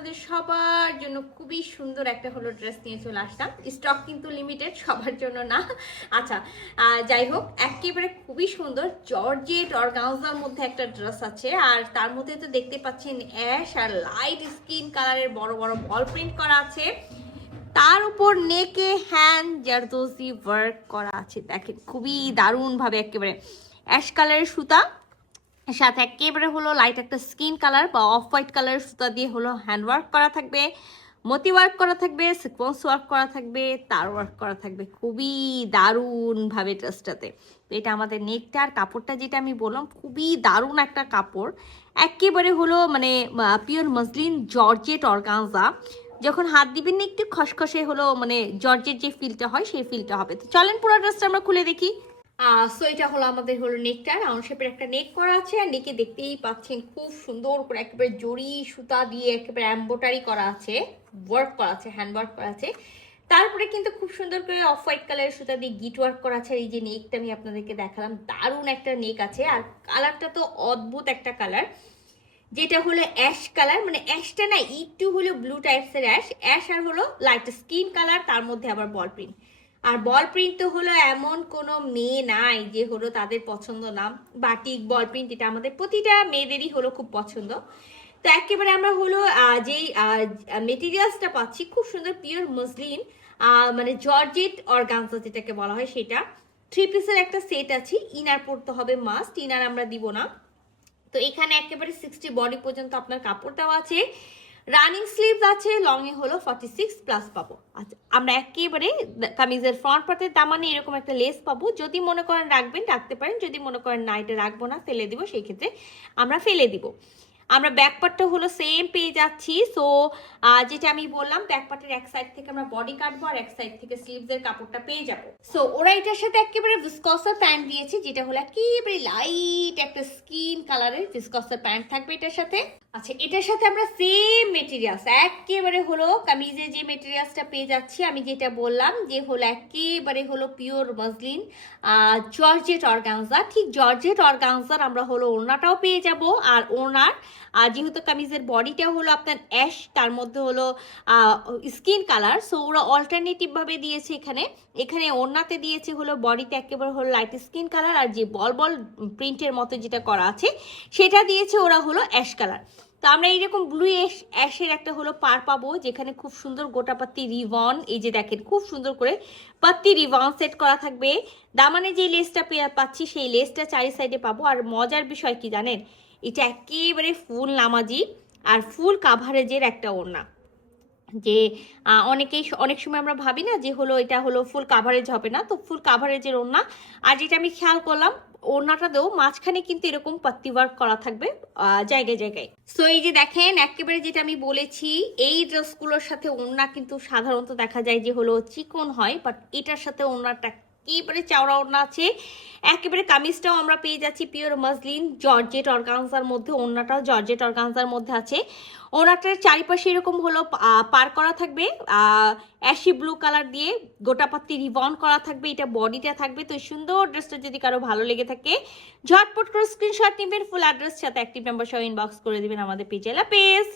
আপনাদের সবার জন্য খুবই সুন্দর একটা হলো ড্রেস নিয়ে চলে আসলাম। স্টক কিন্তু লিমিটেড, সবার জন্য না। আচ্ছা, যাই হোক, একেবারে খুবই সুন্দর জর্জেট অর্গানজার মধ্যে একটা ড্রেস আছে। আর তার মধ্যে তো দেখতে পাচ্ছেন অ্যাশ আর লাইট স্কিন কালারের বড় বড় বল প্রিন্ট করা আছে। তার উপর নেকে হ্যান্ড জারদোজি ওয়ার্ক করা আছে। দেখেন খুবই দারুণ ভাবে একেবারে অ্যাশ কালারের সুতা, সাথে একেবারে হলো লাইট একটা স্কিন কালার বা অফ হোয়াইট কালারের সুতা দিয়ে হলো হ্যান্ড ওয়ার্ক করা থাকবে, মতি ওয়ার্ক করা থাকবে, সিকোয়েন্স ওয়ার্ক করা থাকবে, তার ওয়ার্ক করা থাকবে খুবই দারুণ ভাবে ড্রেসটাতে। তো এটা আমাদের নেকটা, আর কাপড়টা যেটা আমি বললাম খুবই দারুণ একটা কাপড়, একেবারে হলো মানে পিওর মসলিন জর্জেট অর্গানজা। যখন হাত দিবেন না একটু খসখসে হলো মানে জর্জের যে ফিলটা হয় সেই ফিলটা হবে। তো চলেন পুরো ড্রেসটা আমরা খুলে দেখি। সো এটা হলো আমাদের হলো নেকটা, রাউন্ড শেপের একটা নেক করা আছে। আর নেকে দেখতেই পাচ্ছেন খুব সুন্দর করে একেবারে জরি সুতা দিয়ে একেবারে এমব্রয়ডারি করা আছে, ওয়ার্ক করা আছে, হ্যান্ড ওয়ার্ক করা আছে। তারপরে কিন্তু খুব সুন্দর করে অফ হোয়াইট কালারের সুতা দিয়ে গিট ওয়ার্ক করা আছে। আর এই যে নেকটা আমি আপনাদেরকে দেখালাম, দারুণ একটা নেক আছে। আর কালারটা তো অদ্ভুত একটা কালার, যেটা হলো অ্যাশ কালার, মানে অ্যাশটা না একটু হলো ব্লু টাইপসের অ্যাশ, অ্যাশ আর হলো লাইট স্কিন কালার, তার মধ্যে আবার বল প্রিন্ট। আর বল প্রিন্ট তো হলো এমন কোনো মেয়ে নাই যে হলো তাদের পছন্দ না। বাটিক বল প্রিন্ট এটা আমাদের প্রতিটা মেয়েদেরই হলো খুব পছন্দ। তো একেবারে আমরা হলো যেই মেটেরিয়ালসটা পাচ্ছি খুব সুন্দর পিওর মসলিন, মানে জর্জেট অর্গানজা যেটাকে বলা হয় সেটা। 3 পিসের একটা সেট আছে, ইনার পড়তে হবে মাস্ট, ইনার আমরা দিব না। তো এখানে একেবারে 60 বডি পর্যন্ত আপনার কাপড় দেওয়া আছে, রানিং স্লিভস আছে, লং এ হলো 46 প্লাস পাবো। আচ্ছা, আমরা একেবারে কামিজের ফ্রন্ট পার্টের দামানে এরকম একটা লেস পাবো। যদি মনে করেন রাখবেন রাখতে পারেন, যদি মনে করেন না এটা রাখবো না ফেলে দিব, সেই ক্ষেত্রে আমরা ফেলে দিব। আমরা ব্যাক পার্টটা হলো সেম পেয়ে যাচ্ছি। সো যেটা আমি বললাম, ব্যাক পার্টের এক সাইড থেকে আমরা বডি কাটবো আর এক সাইড থেকে স্লিভস এর কাপড়টা পেয়ে যাব। সো ওরা এটার সাথে একেবারে ভিসকসের প্যান্ট দিয়েছে, যেটা হলো একেবারে লাইট একটা স্কিন কালারের ভিসকসের প্যান্ট থাকবে এটার সাথে। আচ্ছা, এটার সাথে আমরা সেম মেটেরিয়ালস একেবারে হলো কামিজে যে মেটেরিয়ালসটা পেয়ে যাচ্ছি, আমি যেটা বললাম যে হলো একেবারে হলো পিওর মসলিন জর্জেট অর্গানজা। ঠিক জর্জেট অর্গানজার আমরা হলো ওড়নাটাও পেয়ে যাব। আর ওড়নার যেহেতু কামিজের বডিটা হলো আপনার অ্যাশ, তার মধ্যে হলো স্কিন কালার, সো ওরা অল্টারনেটিভ ভাবে দিয়েছে। এখানে এখানে ওড়নাতে দিয়েছে হলো বডিতে একেবারে হলো লাইট স্কিন কালার, আর যে বল বল প্রিন্টের মতো যেটা করা আছে সেটা দিয়েছে ওরা হলো অ্যাশ কালার। তো আমরা এইরকম ব্লু অ্যাশের একটা হলো পার পাবো, যেখানে খুব সুন্দর গোটা পাত্তি রিবন, এই যে দেখেন খুব সুন্দর করে পাত্তি রিবন সেট করা থাকবে। দামানে যে লেসটা পাচ্ছি সেই লেসটা চারি সাইডে পাবো। আর মজার বিষয় কি জানেন, এটা একেবারে ফুল নামাজি আর ফুল কাভারেজের একটা ওড়না। যে অনেক সময় আমরা ভাবি না যে হলো এটা হলো ফুল কাভারেজ হবে না, তো ফুল কাভারেজের ওড়না। আর যেটা আমি খেয়াল করলাম, ওড়নাটা দেও মাঝখানে কিন্তু এরকম পাত্তি ওয়ার্ক করা থাকবে জায়গায় জায়গায়। সো এই যে দেখেন একেবারে যেটা আমি বলেছি, এই ড্রেসগুলোর সাথে ওড়না কিন্তু সাধারণত দেখা যায় যে হলো চিকন হয়, বাট এটার সাথে ওড়নাটা একেবারে চওড়া ওড়না আছে। একেবারে কামিজটাও আমরা পেয়ে যাচ্ছি পিওর মসলিন জর্জেট অর্গানজার মধ্যে, ওড়নাটাও জর্জেট অর্গানজার মধ্যে আছে। ওড়নাটার চারিপাশে এরকম হলো পার করা থাকবে অ্যাশি ব্লু কালার দিয়ে গোটাপাত্তি রিবন করা থাকবে, এটা বডিটা থাকবে। তো সুন্দর ড্রেসটা যদি কারো ভালো লেগে থাকে ঝটপট করে স্ক্রিনশট নেবেন, ফুল অ্যাড্রেস সাথে অ্যাক্টিভ নাম্বার সহ ইনবক্স করে দিবেন আমাদের পেজে। পেজ